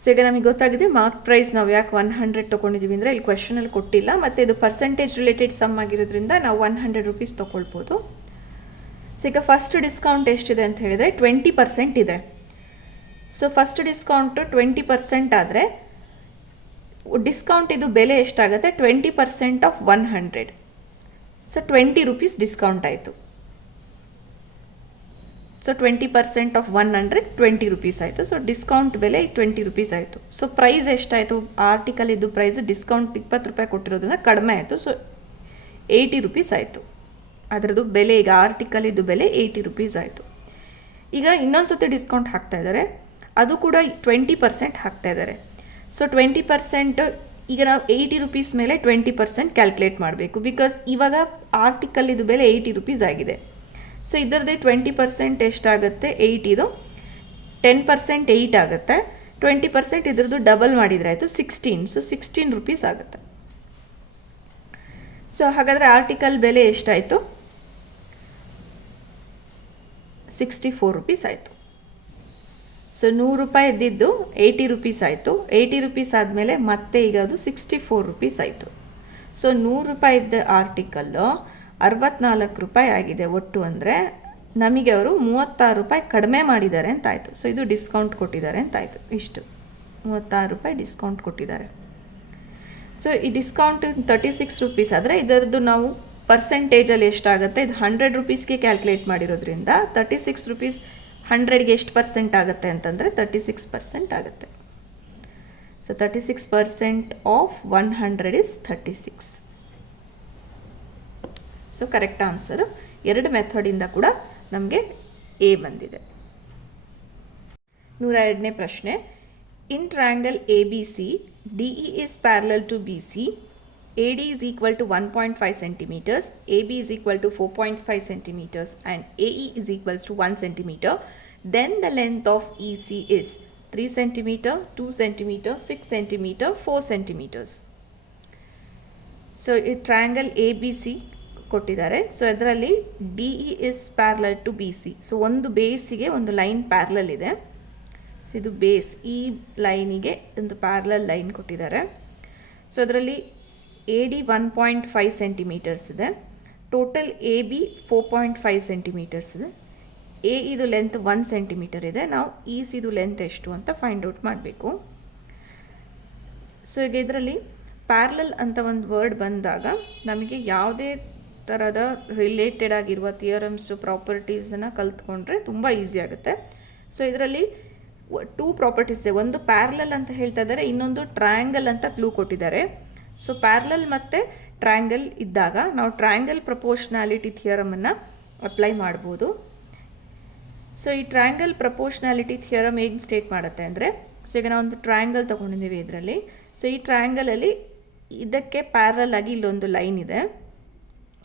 ಸೊ ಈಗ ನಮಗೆ ಗೊತ್ತಾಗಿದೆ ಮಾರ್ಕ್ ಪ್ರೈಸ್ ನಾವು ಯಾಕೆ 100 ತೊಗೊಂಡಿದ್ದೀವಿ ಅಂದರೆ ಇಲ್ಲಿ ಕ್ವೆಶನಲ್ಲಿ ಕೊಟ್ಟಿಲ್ಲ, ಮತ್ತು ಇದು ಪರ್ಸೆಂಟೇಜ್ ರಿಲೇಟೆಡ್ ಸಮ್ ಆಗಿರೋದ್ರಿಂದ ನಾವು 100 ರೂಪೀಸ್ ತೊಗೊಳ್ಬೋದು. ಸೊ ಈಗ ಫಸ್ಟ್ ಡಿಸ್ಕೌಂಟ್ ಎಷ್ಟಿದೆ ಅಂತ ಹೇಳಿದರೆ 20% ಇದೆ. ಸೊ ಫಸ್ಟ್ ಡಿಸ್ಕೌಂಟು 20% ಆದರೆ ಡಿಸ್ಕೌಂಟ್ ಇದು ಬೆಲೆ ಎಷ್ಟಾಗುತ್ತೆ, 20% ಆಫ್ 100. ಸೊ 20 ರೂಪೀಸ್ ಡಿಸ್ಕೌಂಟ್ ಆಯಿತು. ಸೊ 20% ಆಫ್ 100 20 ರೂಪೀಸ್ ಆಯಿತು. ಸೊ ಡಿಸ್ಕೌಂಟ್ ಬೆಲೆ 20 ರೂಪೀಸ್ ಆಯಿತು. ಸೊ ಪ್ರೈಸ್ ಎಷ್ಟಾಯಿತು, ಆರ್ಟಿಕಲ್ ಇದ್ದು ಪ್ರೈಸ್ ಡಿಸ್ಕೌಂಟ್ 20 ರೂಪಾಯಿ ಕೊಟ್ಟಿರೋದ್ರಿಂದ ಕಡಿಮೆ ಆಯಿತು. ಸೊ 80 ರೂಪೀಸ್ ಆಯಿತು. ಅದರದ್ದು ಬೆಲೆ ಈಗ ಆರ್ಟಿಕಲ್ ಇದ್ದು ಬೆಲೆ 80 ರೂಪೀಸ್ ಆಯಿತು. ಈಗ ಇನ್ನೊಂದು ಸತಿ ಡಿಸ್ಕೌಂಟ್ ಹಾಕ್ತಾ ಇದ್ದಾರೆ, ಅದು ಕೂಡ 20% ಹಾಕ್ತಾ ಇದ್ದಾರೆ. ಸೊ 20% ಈಗ ನಾವು 80 ರೂಪೀಸ್ ಮೇಲೆ 20% ಕ್ಯಾಲ್ಕುಲೇಟ್ ಮಾಡಬೇಕು. ಬಿಕಾಸ್ ಇವಾಗ ಆರ್ಟಿಕಲ್ ಇದು ಬೆಲೆ 80 ರೂಪೀಸ್ ಆಗಿದೆ. ಸೊ ಇದರದ್ದೇ 20% ಎಷ್ಟಾಗುತ್ತೆ, 80. 10% 8 ಆಗುತ್ತೆ. 20% ಇದರದ್ದು ಡಬಲ್ ಮಾಡಿದರೆ ಆಯಿತು 16. ಸೊ 16 ರೂಪೀಸ್ ಆಗುತ್ತೆ. ಸೊ ಹಾಗಾದರೆ ಆರ್ಟಿಕಲ್ ಬೆಲೆ ಎಷ್ಟಾಯಿತು, 64 ರೂಪೀಸ್ ಆಯಿತು. ಸೊ 100 ರೂಪಾಯಿ ಇದ್ದಿದ್ದು 80 ರೂಪೀಸ್ ಆಯಿತು. 80 ರೂಪೀಸ್ ಆದಮೇಲೆ ಮತ್ತೆ ಈಗ ಅದು 64 ರೂಪೀಸ್ ಆಯಿತು. ಸೊ 100 ರೂಪಾಯಿದ್ದ ಆರ್ಟಿಕಲ್ಲು 64 ರೂಪಾಯಿ ಆಗಿದೆ ಒಟ್ಟು. ಅಂದರೆ ನಮಗೆ ಅವರು 36 ರೂಪಾಯಿ ಕಡಿಮೆ ಮಾಡಿದ್ದಾರೆ ಅಂತಾಯಿತು. ಸೊ ಇದು ಡಿಸ್ಕೌಂಟ್ ಕೊಟ್ಟಿದ್ದಾರೆ ಅಂತಾಯಿತು. ಇಷ್ಟು 36 ರೂಪಾಯಿ ಡಿಸ್ಕೌಂಟ್ ಕೊಟ್ಟಿದ್ದಾರೆ. ಸೊ ಈ ಡಿಸ್ಕೌಂಟ್ 36 ರುಪೀಸ್ ಆದರೆ ಇದರದ್ದು ನಾವು ಪರ್ಸೆಂಟೇಜಲ್ಲಿ ಎಷ್ಟಾಗುತ್ತೆ, ಇದು 100 ರುಪೀಸ್ಗೆ ಕ್ಯಾಲ್ಕುಲೇಟ್ ಮಾಡಿರೋದ್ರಿಂದ 36 ರುಪೀಸ್ 100ಗೆ ಎಷ್ಟು ಪರ್ಸೆಂಟ್ ಆಗುತ್ತೆ ಅಂತಂದರೆ 36% ಆಗುತ್ತೆ. So 36% of 100 is 36. So correct answer 2 ಮೆಥಡಿಂದ ಕೂಡ ನಮಗೆ ಎ ಬಂದಿದೆ. 102ನೇ ಪ್ರಶ್ನೆ. In triangle A B C DE is parallel to BC, AD is equal to 1.5 centimeters, AB is equal to 4.5 centimeters and AE is equals to 1 centimeter. Then the length of EC is 3 centimeter, 2 centimeter, 6 centimeter, 4 centimeters. So ಈ triangle A B C ಕೊಟ್ಟಿದ್ದಾರೆ. So ಅದರಲ್ಲಿ DE is parallel to BC. So ಒಂದು ಬೇಸಿಗೆ ಒಂದು line parallel ಇದೆ. So ಇದು base, ಈ ಲೈನಿಗೆ ಒಂದು ಪ್ಯಾರಲಲ್ ಲೈನ್ ಕೊಟ್ಟಿದ್ದಾರೆ. ಸೊ ಅದರಲ್ಲಿ AD 1.5 ಸೆಂಟಿಮೀಟರ್ಸ್ ಇದೆ, ಟೋಟಲ್ AB 4.5 ಸೆಂಟಿಮೀಟರ್ಸ್ ಇದೆ, ಎ ಇದು ಲೆಂತ್ 1 ಸೆಂಟಿಮೀಟರ್ ಇದೆ. ನಾವು ಇದು ಲೆಂತ್ ಎಷ್ಟು ಅಂತ ಫೈಂಡ್ ಔಟ್ ಮಾಡಬೇಕು. ಸೊ ಈಗ ಇದರಲ್ಲಿ ಪ್ಯಾರಲಲ್ ಅಂತ ಒಂದು ವರ್ಡ್ ಬಂದಾಗ ನಮಗೆ ಯಾವುದೇ ಥರದ ರಿಲೇಟೆಡ್ ಆಗಿರುವ ಥಿಯರಮ್ಸು ಪ್ರಾಪರ್ಟೀಸನ್ನು ಕಲ್ತ್ಕೊಂಡ್ರೆ ತುಂಬ ಈಸಿ ಆಗುತ್ತೆ. ಸೊ ಇದರಲ್ಲಿ 2 ಪ್ರಾಪರ್ಟೀಸ್ ಇದೆ. ಒಂದು ಪ್ಯಾರಲಲ್ ಅಂತ ಹೇಳ್ತಾ ಇದ್ದಾರೆ, ಇನ್ನೊಂದು ಟ್ರಯಾಂಗಲ್ ಅಂತ ಕ್ಲೂ ಕೊಟ್ಟಿದ್ದಾರೆ. ಸೊ ಪ್ಯಾರಲಲ್ ಮತ್ತು ಟ್ರಯಾಂಗಲ್ ಇದ್ದಾಗ ನಾವು ಟ್ರಯಾಂಗಲ್ ಪ್ರಪೋರ್ಷನಾಲಿಟಿ ಥಿಯರಮನ್ನು ಅಪ್ಲೈ ಮಾಡ್ಬೋದು. ಸೊ ಈ ಟ್ರಯಾಂಗಲ್ ಪ್ರಪೋರ್ಷನಾಲಿಟಿ ಥಿಯರಮ್ ಹೇಗೆ ಸ್ಟೇಟ್ ಮಾಡುತ್ತೆ ಅಂದರೆ, ಸೊ ಈಗ ನಾವು ಒಂದು ಟ್ರಯಾಂಗಲ್ ತೊಗೊಂಡಿದ್ದೀವಿ ಇದರಲ್ಲಿ. ಸೊ ಈ ಟ್ರಯಾಂಗಲಲ್ಲಿ ಇದಕ್ಕೆ ಪ್ಯಾರಲಲ್ ಆಗಿ ಇಲ್ಲೊಂದು ಲೈನ್ ಇದೆ.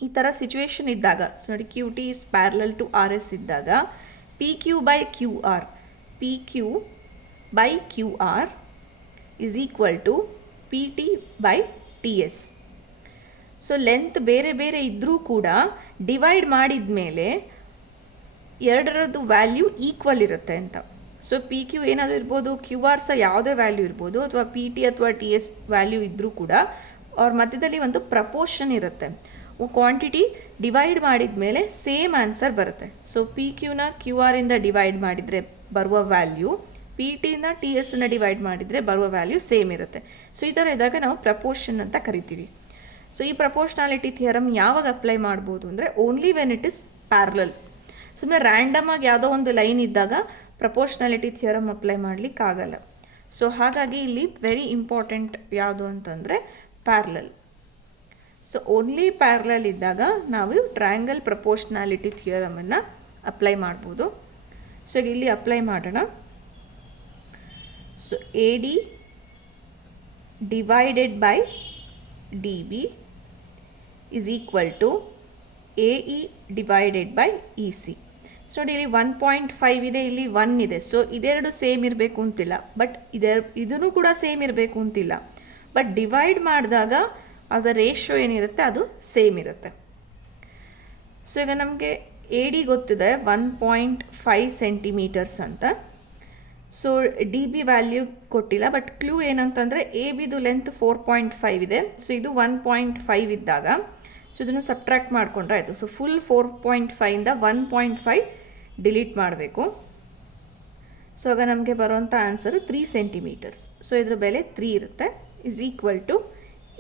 ಈ ಥರ ಸಿಚುವೇಶನ್ ಇದ್ದಾಗ, ಸೊ ನೋಡಿ QT is parallel to RS ಇದ್ದಾಗ PQ by QR, PQ by QR is equal to PT by TS. So length ಬೇರೆ ಬೇರೆ ಇದ್ದರೂ ಕೂಡ ಡಿವೈಡ್ ಮಾಡಿದ ಮೇಲೆ ಎರಡರದ್ದು ವ್ಯಾಲ್ಯೂ ಈಕ್ವಲ್ ಇರುತ್ತೆ ಅಂತ. ಸೊ PQ ಏನಾದರೂ ಇರ್ಬೋದು, QR ಸಹ ಯಾವುದೇ ವ್ಯಾಲ್ಯೂ ಇರ್ಬೋದು, ಅಥವಾ PT ಅಥವಾ TS ವ್ಯಾಲ್ಯೂ ಇದ್ದರೂ ಕೂಡ ಅವ್ರ ಮಧ್ಯದಲ್ಲಿ ಒಂದು ಪ್ರಪೋರ್ಷನ್ ಇರುತ್ತೆ. ಕ್ವಾಂಟಿಟಿ ಡಿವೈಡ್ ಮಾಡಿದ ಮೇಲೆ ಸೇಮ್ ಆನ್ಸರ್ ಬರುತ್ತೆ. ಸೊ PQನ QR ಡಿವೈಡ್ ಮಾಡಿದರೆ ಬರುವ ವ್ಯಾಲ್ಯೂ PTನ TSನ ಡಿವೈಡ್ ಮಾಡಿದರೆ ಬರುವ ವ್ಯಾಲ್ಯೂ ಸೇಮ್ ಇರುತ್ತೆ. ಸೊ ಈ ಥರ ಇದ್ದಾಗ ನಾವು ಪ್ರಪೋರ್ಷನ್ ಅಂತ ಕರಿತೀವಿ. ಸೊ ಈ ಪ್ರಪೋರ್ಷನಾಲಿಟಿ ಥಿಯರಮ್ ಯಾವಾಗ ಅಪ್ಲೈ ಮಾಡ್ಬೋದು ಅಂದರೆ only when it is parallel. ಸುಮ್ಮನೆ ರ್ಯಾಂಡಮ್ ಆಗಿ ಯಾವುದೋ ಒಂದು ಲೈನ್ ಇದ್ದಾಗ ಪ್ರಪೋರ್ಷನಾಲಿಟಿ ಥಿಯರಮ್ ಅಪ್ಲೈ ಮಾಡಲಿಕ್ಕಾಗಲ್ಲ. ಸೊ ಹಾಗಾಗಿ ಇಲ್ಲಿ ವೆರಿ ಇಂಪಾರ್ಟೆಂಟ್ ಯಾವುದು ಅಂತಂದರೆ ಪ್ಯಾರಲಲ್. ಸೊ ಓನ್ಲಿ ಪ್ಯಾರಲಲ್ ಇದ್ದಾಗ ನಾವು ಟ್ರಯಾಂಗಲ್ ಪ್ರಪೋರ್ಷನಾಲಿಟಿ ಥಿಯರಮನ್ನು ಅಪ್ಲೈ ಮಾಡ್ಬೋದು. ಸೊ ಇಲ್ಲಿ ಅಪ್ಲೈ ಮಾಡೋಣ. So AD divided by DB is equal to AE divided by EC. So ನೋಡಿ ಇಲ್ಲಿ 1.5 ಇದೆ, ಇಲ್ಲಿ 1 ಇದೆ. ಸೊ ಇದೆರಡು ಸೇಮ್ ಇರಬೇಕು ಅಂತಿಲ್ಲ, ಬಟ್ ಇದೂ ಕೂಡ ಸೇಮ್ ಇರಬೇಕು ಅಂತಿಲ್ಲ. ಬಟ್ ಡಿವೈಡ್ ಮಾಡಿದಾಗ ಅದರ ರೇಷಿಯೋ ಏನಿರುತ್ತೆ ಅದು ಸೇಮ್ ಇರುತ್ತೆ. ಸೊ ಈಗ ನಮಗೆ AD ಗೊತ್ತಿದೆ 1.5 ಸೆಂಟಿಮೀಟರ್ಸ್ ಅಂತ. ಸೊ DB ವ್ಯಾಲ್ಯೂ ಕೊಟ್ಟಿಲ್ಲ, ಬಟ್ ಕ್ಲೂ ಏನಂತಂದರೆ ABದು ಲೆಂತ್ 4.5 ಇದೆ. ಸೊ ಇದು 1.5 ಇದ್ದಾಗ ಸೊ ಇದನ್ನು ಸಬ್ಟ್ರಾಕ್ಟ್ ಮಾಡಿಕೊಂಡ್ರೆ ಆಯಿತು. ಸೊ ಫುಲ್ 4.5ಇಂದ 1.5 ಡಿಲೀಟ್ ಮಾಡಬೇಕು. ಸೊ ಆಗ ನಮಗೆ ಬರುವಂಥ ಆನ್ಸರು 3 ಸೆಂಟಿಮೀಟರ್ಸ್. ಸೊ ಇದ್ರ ಬೆಲೆ 3 ಇರುತ್ತೆ. ಇಸ್ ಈಕ್ವಲ್ ಟು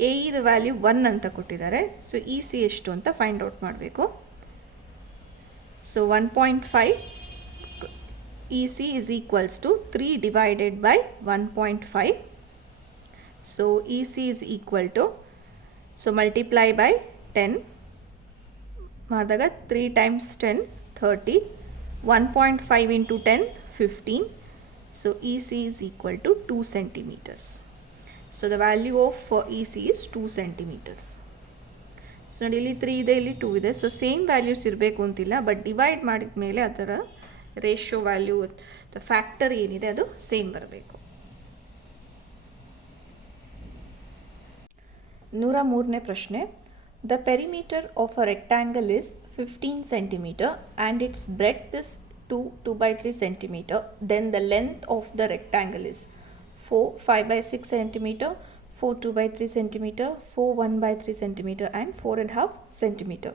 AEದು ವ್ಯಾಲ್ಯೂ 1 ಅಂತ ಕೊಟ್ಟಿದ್ದಾರೆ. ಸೊ EC ಎಷ್ಟು ಅಂತ ಫೈಂಡ್ ಔಟ್ ಮಾಡಬೇಕು. So 1.5 EC is equals to 3 divided by 1.5. So EC is equal to, so multiply by 10 ಮಾಡಿದಾಗ 3 times 10 30, 1.5 into 10 15. So EC is equal to 2 centimeters. So the value of EC is 2 centimeters. So ನೋಡಿ ಇಲ್ಲಿ 3 ಇದೆ, ಇಲ್ಲಿ 2 ಇದೆ. So same values ಇರಬೇಕು ಅಂತಿಲ್ಲ, but divide ಮಾಡಿದ ಮೇಲೆ ಅದರ ರೇಷಿಯೋ ವ್ಯಾಲ್ಯೂ ದ ಫ್ಯಾಕ್ಟರ್ ಏನಿದೆ ಅದು ಸೇಮ್ ಬರಬೇಕು. 103ನೇ ಪ್ರಶ್ನೆ. The perimeter of a rectangle is 15 centimeter and it's breadth is 2/3 centimeter. Then the length of the rectangle is 5/6 centimeter, 4 2 by 3 centimeter, 4 1 by 3 centimeter and 4.5 centimeter.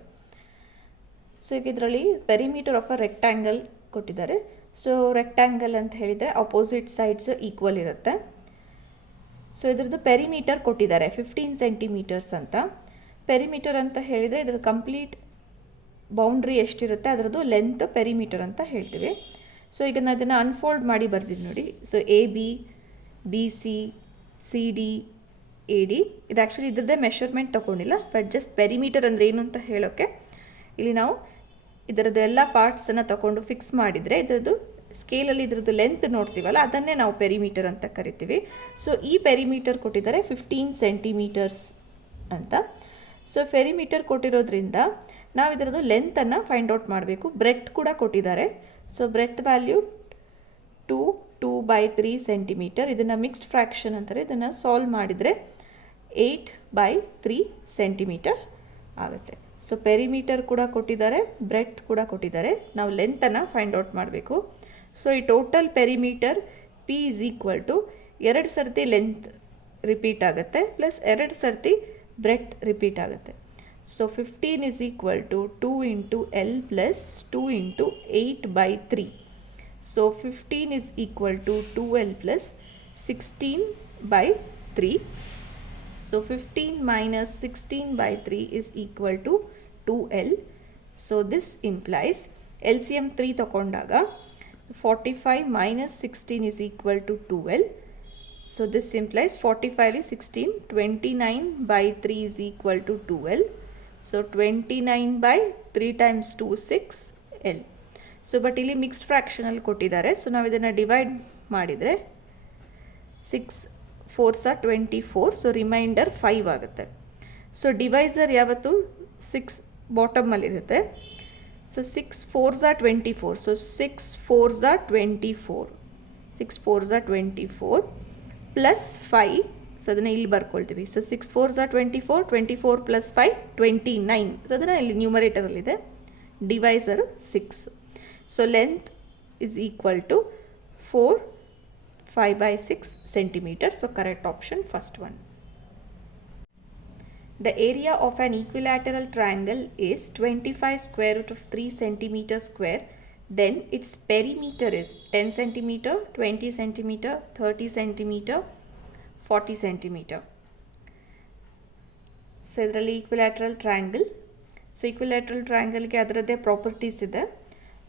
So ಈಗ ಇದರಲ್ಲಿ perimeter of a rectangle ಕೊಟ್ಟಿದ್ದಾರೆ. So rectangle ಅಂತ ಹೇಳಿದರೆ opposite sides equal ಇರುತ್ತೆ. So ಇದ್ರದ್ದು perimeter ಕೊಟ್ಟಿದ್ದಾರೆ 15 centimetres ಅಂತ. Perimeter ಅಂತ ಹೇಳಿದರೆ ಇದ್ರ ಕಂಪ್ಲೀಟ್ ಬೌಂಡ್ರಿ ಎಷ್ಟಿರುತ್ತೆ ಅದರದ್ದು ಲೆಂತ್ ಪೆರಿಮೀಟರ್ ಅಂತ ಹೇಳ್ತೀವಿ. ಸೊ ಈಗ ನಾನು ಇದನ್ನು ಅನ್ಫೋಲ್ಡ್ ಮಾಡಿ ಬರ್ದಿದ್ದು ನೋಡಿ. So A B, B C, C D, A D, ಇದು ಆ್ಯಕ್ಚುಲಿ ಇದ್ರದ್ದೇ ಮೆಷರ್ಮೆಂಟ್ ತೊಗೊಂಡಿಲ್ಲ, ಬಟ್ ಜಸ್ಟ್ ಪೆರಿಮೀಟರ್ ಅಂದರೆ ಏನು ಅಂತ ಹೇಳೋಕ್ಕೆ ಇಲ್ಲಿ ನಾವು ಇದರದ್ದು ಎಲ್ಲ ಪಾರ್ಟ್ಸನ್ನು ತಗೊಂಡು ಫಿಕ್ಸ್ ಮಾಡಿದರೆ ಇದರದ್ದು ಸ್ಕೇಲಲ್ಲಿ ಇದರದ್ದು ಲೆಂತ್ ನೋಡ್ತೀವಲ್ಲ ಅದನ್ನೇ ನಾವು ಪೆರಿಮೀಟರ್ ಅಂತ ಕರಿತೀವಿ. ಸೊ ಈ ಪೆರಿಮೀಟರ್ ಕೊಟ್ಟಿದ್ದಾರೆ 15 ಸೆಂಟಿಮೀಟರ್ಸ್ ಅಂತ. ಸೊ ಪೆರಿಮೀಟರ್ ಕೊಟ್ಟಿರೋದ್ರಿಂದ ನಾವು ಇದರದ್ದು ಲೆಂತನ್ನು ಫೈಂಡ್ ಔಟ್ ಮಾಡಬೇಕು. ಬ್ರೆತ್ ಕೂಡ ಕೊಟ್ಟಿದ್ದಾರೆ. So breadth value 2 by 3 centimeter. ಇದನ್ನು ಮಿಕ್ಸ್ಡ್ ಫ್ರ್ಯಾಕ್ಷನ್ ಅಂತಾರೆ. ಇದನ್ನು ಸಾಲ್ವ್ ಮಾಡಿದರೆ 8 by 3 ಸೆಂಟಿಮೀಟರ್ ಆಗುತ್ತೆ. ಸೊ ಪೆರಿಮೀಟರ್ ಕೂಡ ಕೊಟ್ಟಿದ್ದಾರೆ, ಬ್ರೆತ್ ಕೂಡ ಕೊಟ್ಟಿದ್ದಾರೆ. ನಾವು ಲೆಂತನ್ನು ಫೈಂಡ್ ಔಟ್ ಮಾಡಬೇಕು. ಸೊ ಈ total perimeter P is equal to 2 ಸರ್ತಿ ಲೆಂತ್ ರಿಪೀಟ್ ಆಗುತ್ತೆ ಪ್ಲಸ್ 2 ಸರ್ತಿ ಬ್ರೆತ್ ರಿಪೀಟ್ ಆಗುತ್ತೆ. So 15 is equal to 2 into L plus 2 into 8 by 3. So 15 is equal to 2L plus 16 by 3. So 15 minus 16 by 3 is equal to 2L. So this implies LCM 3 ತಗೊಂಡಾಗ 45 minus 16 is equal to 2L. So this implies 45 is 16, 29 by 3 is equal to 2L. So 29 by 3 times 2 6L. So but ಇಲ್ಲಿ mixed ಫ್ರ್ಯಾಕ್ಷನಲ್ಲಿ ಕೊಟ್ಟಿದ್ದಾರೆ. So ನಾವು ಇದನ್ನು divide ಮಾಡಿದರೆ 6 4s are 24. So reminder 5 ಆಗುತ್ತೆ. So divisor ಯಾವತ್ತು 6 ಬಾಟಮಲ್ಲಿರುತ್ತೆ. So 6 4s are 24. So 6 4s are 24. 6 4s are 24 plus 5. So ಅದನ್ನು ಇಲ್ಲಿ ಬರ್ಕೊಳ್ತೀವಿ. So 6 4s are 24, 24 plus 5 29. So ಅದನ್ನು ಇಲ್ಲಿ ನ್ಯೂಮರೇಟರಲ್ಲಿದೆ. Divisor 6. So length is equal to 5 by 6 centimeters. So correct option, first one. The area of an equilateral triangle is 25 square root of 3 centimeter square. Then its perimeter is 10 centimeter, 20 centimeter, 30 centimeter, 40 centimeter. So ಇದರಲ್ಲಿ equilateral triangle. So equilateral ಟ್ರಯಾಂಗಲ್ಗೆ ಅದರದ್ದೇ properties ಇದೆ.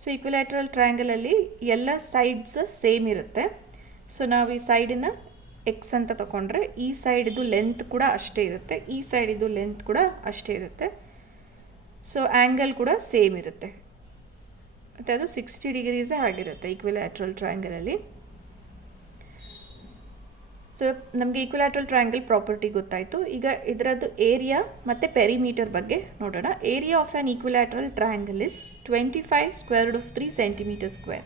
So equilateral ಟ್ರಯಾಂಗಲಲ್ಲಿ ಎಲ್ಲ sides same ಇರುತ್ತೆ. So ನಾವು ಈ ಸೈಡನ್ನು X ಅಂತ ತಗೊಂಡ್ರೆ ಈ ಸೈಡಿದು ಲೆಂತ್ ಕೂಡ ಅಷ್ಟೇ ಇರುತ್ತೆ, ಈ ಸೈಡಿದು ಲೆಂತ್ ಕೂಡ ಅಷ್ಟೇ ಇರುತ್ತೆ. ಸೊ ಆ್ಯಂಗಲ್ ಕೂಡ ಸೇಮ್ ಇರುತ್ತೆ ಮತ್ತು ಅದು 60 ಡಿಗ್ರೀಸೇ ಆಗಿರುತ್ತೆ ಈಕ್ವಿಲ್ಯಾಟ್ರಲ್ ಟ್ರಯಾಂಗಲಲ್ಲಿ. ಸೊ ನಮಗೆ ಈಕ್ವಿಲ್ಯಾಟ್ರಲ್ ಟ್ರಯಾಂಗಲ್ ಪ್ರಾಪರ್ಟಿ ಗೊತ್ತಾಯಿತು. ಈಗ ಇದರದ್ದು ಏರಿಯಾ ಮತ್ತು ಪೆರಿಮೀಟರ್ ಬಗ್ಗೆ ನೋಡೋಣ. Area of an equilateral triangle is 25 square root of 3 centimeter square.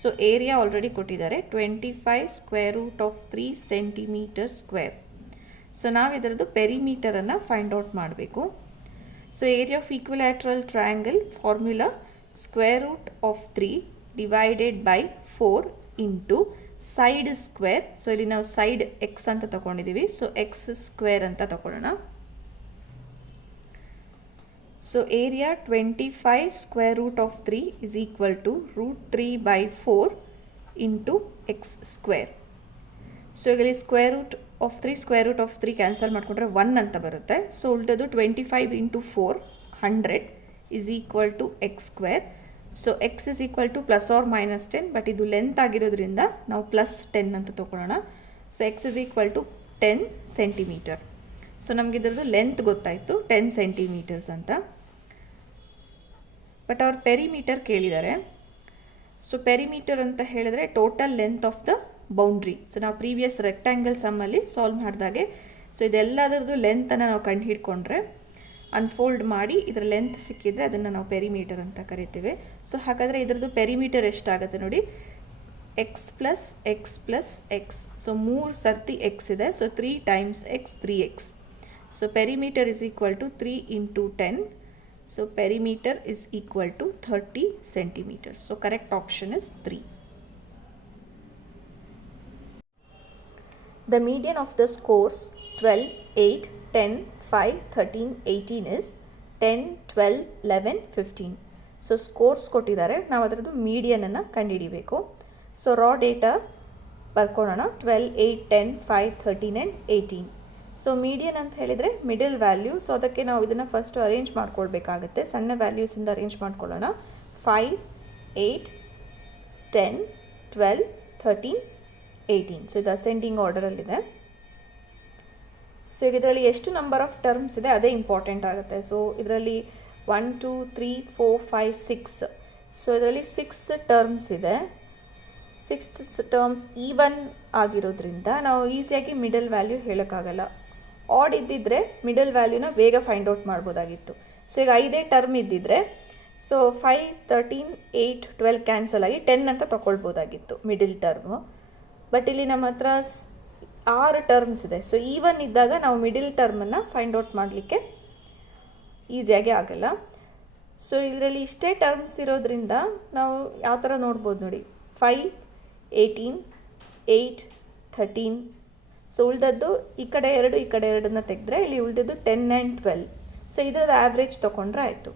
So area already ಕೊಟ್ಟಿದ್ದಾರೆ 25 square root of 3 centimeter square. So ನಾವು ಇದರದ್ದು ಪೆರಿಮೀಟರನ್ನು ಫೈಂಡ್ ಔಟ್ ಮಾಡಬೇಕು. So area of equilateral triangle formula square root of 3 divided by 4 into side square. So ಇಲ್ಲಿ ನಾವು side X ಅಂತ ತಗೊಂಡಿದ್ದೀವಿ. So x square ಅಂತ ತಗೊಳ್ಳೋಣ. So area 25 square root of 3 is equal to √3 by 4 into x square. So ಈಗ ಇಲ್ಲಿ square root of 3 cancel ಮಾಡಿಕೊಂಡ್ರೆ 1 ಅಂತ ಬರುತ್ತೆ. ಸೊ ಉಲ್ಟದು 25 into 4 100 is equal to x square. So x is equal to plus or minus 10, but ಇದು length ಆಗಿರೋದ್ರಿಂದ ನಾವು plus 10 ಅಂತ ತೊಗೊಳ್ಳೋಣ. So x is equal to 10 centimetre. So ನಮಗೆ ಇದರದ್ದು ಲೆಂತ್ ಗೊತ್ತಾಯಿತು 10 ಸೆಂಟಿಮೀಟರ್ಸ್ ಅಂತ. ಬಟ್ ಅವ್ರ ಪೆರಿಮೀಟರ್ ಕೇಳಿದ್ದಾರೆ. ಸೊ ಪೆರಿಮೀಟರ್ ಅಂತ ಹೇಳಿದ್ರೆ total length of the boundary. So ನಾವು ಪ್ರೀವಿಯಸ್ ರೆಕ್ಟ್ಯಾಂಗಲ್ ಸಮ್ಮಲ್ಲಿ ಸಾಲ್ವ್ ಮಾಡಿದಾಗೆ ಸೊ ಇದೆಲ್ಲದರದ್ದು ಲೆಂತನ್ನು ನಾವು ಕಂಡು ಹಿಡ್ಕೊಂಡ್ರೆ ಅನ್ಫೋಲ್ಡ್ ಮಾಡಿ ಇದರ ಲೆಂತ್ ಸಿಕ್ಕಿದ್ರೆ ಅದನ್ನು ನಾವು ಪೆರಿಮೀಟರ್ ಅಂತ ಕರಿತೀವಿ. ಸೊ ಹಾಗಾದರೆ ಇದರದ್ದು ಪೆರಿಮೀಟರ್ ಎಷ್ಟಾಗುತ್ತೆ ನೋಡಿ, x plus x plus x. So 3 ಸರ್ತಿ ಎಕ್ಸ್ ಇದೆ. So 3 times x 3x. So perimeter is equal to 3 into 10. So perimeter is equal to 30 centimeters. So correct option is 3. The median of the scores 12, 8, 10, 5, 13, 18 is 10, 12, 11, 15. So scores ಕೊಟ್ಟಿದ್ದಾರೆ, ನಾವು ಅದರದ್ದು ಮೀಡಿಯನನ್ನು ಕಂಡುಹಿಡಿಬೇಕು. So raw data ಬರ್ಕೊಳ್ಳೋಣ. 12, 8, 10, 5, 13 and 18. So median ಅಂತ ಹೇಳಿದರೆ middle value. So ಅದಕ್ಕೆ ನಾವು ಇದನ್ನು ಫಸ್ಟು ಅರೇಂಜ್ ಮಾಡ್ಕೊಳ್ಬೇಕಾಗುತ್ತೆ. ಸಣ್ಣ ವ್ಯಾಲ್ಯೂಸಿಂದ ಅರೇಂಜ್ ಮಾಡ್ಕೊಳ್ಳೋಣ. 5, 8, 10, 12, 13, 18. ಸೊ ಇದು ಅಸೆಂಡಿಂಗ್ ಆರ್ಡರಲ್ಲಿದೆ. ಸೊ ಈಗ ಇದರಲ್ಲಿ ಎಷ್ಟು ನಂಬರ್ ಆಫ್ ಟರ್ಮ್ಸ್ ಇದೆ ಅದೇ ಇಂಪಾರ್ಟೆಂಟ್ ಆಗುತ್ತೆ. ಸೊ ಇದರಲ್ಲಿ 1, 2, 3, 4, 5, 6. ಸೊ ಇದರಲ್ಲಿ 6 ಟರ್ಮ್ಸ್ ಇದೆ. 6 ಟರ್ಮ್ಸ್ ಈವನ್ ಆಗಿರೋದ್ರಿಂದ ನಾವು ಈಸಿಯಾಗಿ ಮಿಡಲ್ ವ್ಯಾಲ್ಯೂ ಹೇಳೋಕ್ಕಾಗಲ್ಲ. ಆಡ್ ಇದ್ದಿದ್ದರೆ ಮಿಡಲ್ ವ್ಯಾಲ್ಯೂನ ಬೇಗ ಫೈಂಡ್ ಔಟ್ ಮಾಡ್ಬೋದಾಗಿತ್ತು. ಸೊ ಈಗ 5 ಟರ್ಮ್ ಇದ್ದಿದ್ರೆ ಸೊ 5, 13, 8, 12 ಕ್ಯಾನ್ಸಲ್ ಆಗಿ 10 ಅಂತ ತೊಗೊಳ್ಬೋದಾಗಿತ್ತು ಮಿಡಲ್ ಟರ್ಮು. ಬಟ್ ಇಲ್ಲಿ ನಮ್ಮ ಹತ್ರ 6 ಟರ್ಮ್ಸ್ ಇದೆ. ಸೊ ಈವನ್ ಇದ್ದಾಗ ನಾವು ಮಿಡಲ್ ಟರ್ಮನ್ನು ಫೈಂಡ್ ಔಟ್ ಮಾಡಲಿಕ್ಕೆ ಈಸಿಯಾಗಿ ಆಗಲ್ಲ. ಸೊ ಇದರಲ್ಲಿ ಇಷ್ಟೇ ಟರ್ಮ್ಸ್ ಇರೋದ್ರಿಂದ ನಾವು ಯಾವ ಥರ ನೋಡ್ಬೋದು ನೋಡಿ. 5, 18, 8, 13. ಸೊ ಉಳಿದದ್ದು ಈ ಕಡೆ 2 ಈ ಕಡೆ 2 ತೆಗೆದ್ರೆ ಇಲ್ಲಿ ಉಳಿದದ್ದು 10 ಆ್ಯಂಡ್ 12. ಸೊ ಇದರದ್ದು ಆ್ಯಾವ್ರೇಜ್ ತೊಗೊಂಡ್ರೆ ಆಯಿತು.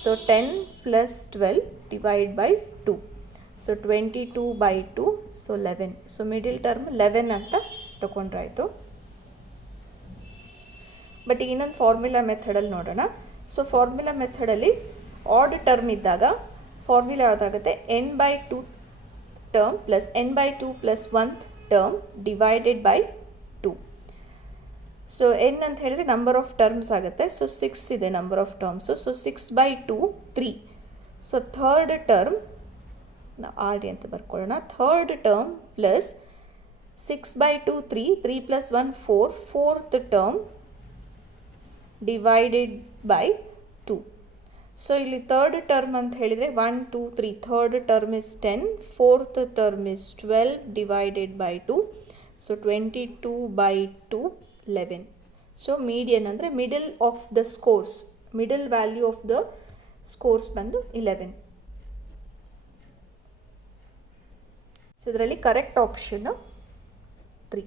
So 10 + 12 divide by 2. So 22/2. So 11. So middle term 11 ಅಂತ ತೊಗೊಂಡ್ರೆ ಆಯಿತು. ಬಟ್ ಈಗ ಇನ್ನೊಂದು ಫಾರ್ಮುಲಾ ಮೆಥಡಲ್ಲಿ ನೋಡೋಣ. ಸೊ ಫಾರ್ಮುಲಾ ಮೆಥಡಲ್ಲಿ ಆಡ್ ಟರ್ಮ್ ಇದ್ದಾಗ ಫಾರ್ಮುಲಾ ಯಾವುದಾಗುತ್ತೆ, n/2 term plus n/2 plus 1th term divided by 2. So n ಅಂತ ಹೇಳಿದರೆ ನಂಬರ್ ಆಫ್ ಟರ್ಮ್ಸ್ ಆಗುತ್ತೆ. ಸೊ 6 ಇದೆ number of terms. So 6/2 3. So third term ನಾವು ಆರ್ ಡಿ ಅಂತ ಬರ್ಕೊಳ್ಳೋಣ. Third term plus 6/2 3, 3 + 1 4, 4th term divided by 2. So ಇಲ್ಲಿ third term ಅಂತ ಹೇಳಿದರೆ 1, 2, 3. Third term is 10, fourth term is 12 divided by 2. So 22/2 11. So median ಅಂದರೆ middle of the scores, middle value of the scores ಬಂದು 11. So ಇದರಲ್ಲಿ correct option 3.